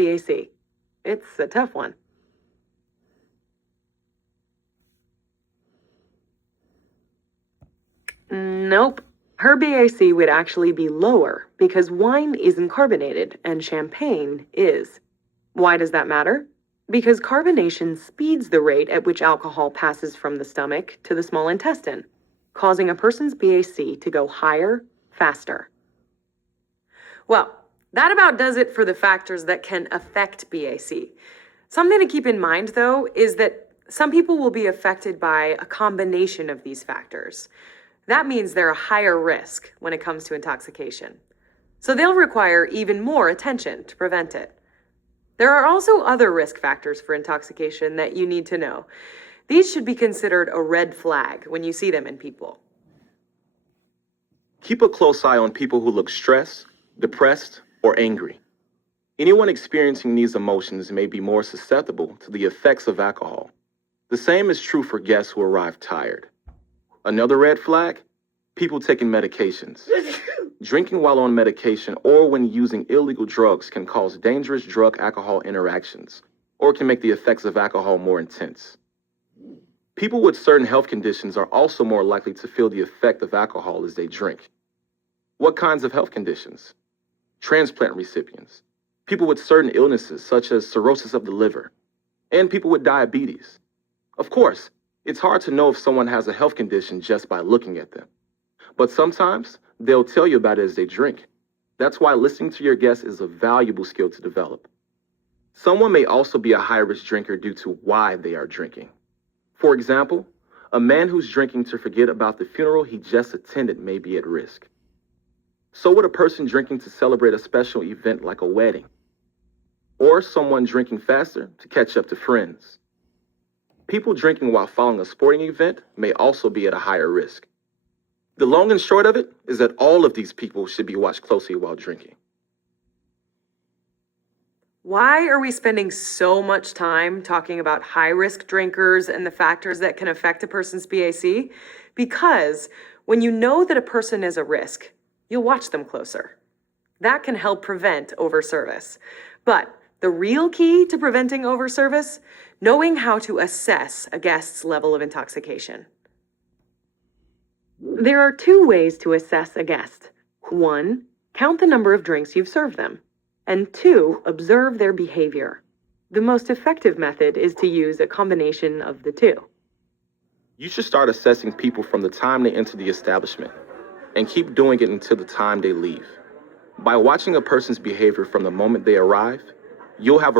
BAC? It's a tough one. Nope. Her BAC would actually be lower because wine isn't carbonated and champagne is. Why does that matter? Because carbonation speeds the rate at which alcohol passes from the stomach to the small intestine, causing a person's BAC to go higher, faster. Well, that about does it for the factors that can affect BAC. Something to keep in mind, though, is that some people will be affected by a combination of these factors. That means they're a higher risk when it comes to intoxication. So they'll require even more attention to prevent it. There are also other risk factors for intoxication that you need to know. These should be considered a red flag when you see them in people. Keep a close eye on people who look stressed, depressed, or angry. Anyone experiencing these emotions may be more susceptible to the effects of alcohol. The same is true for guests who arrive tired. Another red flag? People taking medications. Drinking while on medication or when using illegal drugs can cause dangerous drug-alcohol interactions, or can make the effects of alcohol more intense. People with certain health conditions are also more likely to feel the effect of alcohol as they drink. What kinds of health conditions? Transplant recipients, people with certain illnesses such as cirrhosis of the liver, and people with diabetes. Of course, it's hard to know if someone has a health condition just by looking at them. But sometimes, they'll tell you about it as they drink. That's why listening to your guests is a valuable skill to develop. Someone may also be a high-risk drinker due to why they are drinking. For example, a man who's drinking to forget about the funeral he just attended may be at risk. So would a person drinking to celebrate a special event like a wedding, or someone drinking faster to catch up to friends. People drinking while following a sporting event may also be at a higher risk. The long and short of it is that all of these people should be watched closely while drinking. Why are we spending so much time talking about high-risk drinkers and the factors that can affect a person's BAC? Because when you know that a person is a risk, you'll watch them closer. That can help prevent overservice. But the real key to preventing overservice? Knowing how to assess a guest's level of intoxication. There are two ways to assess a guest. 1, count the number of drinks you've served them. And 2, observe their behavior. The most effective method is to use a combination of the two. You should start assessing people from the time they enter the establishment, and keep doing it until the time they leave. By watching a person's behavior from the moment they arrive, you'll have a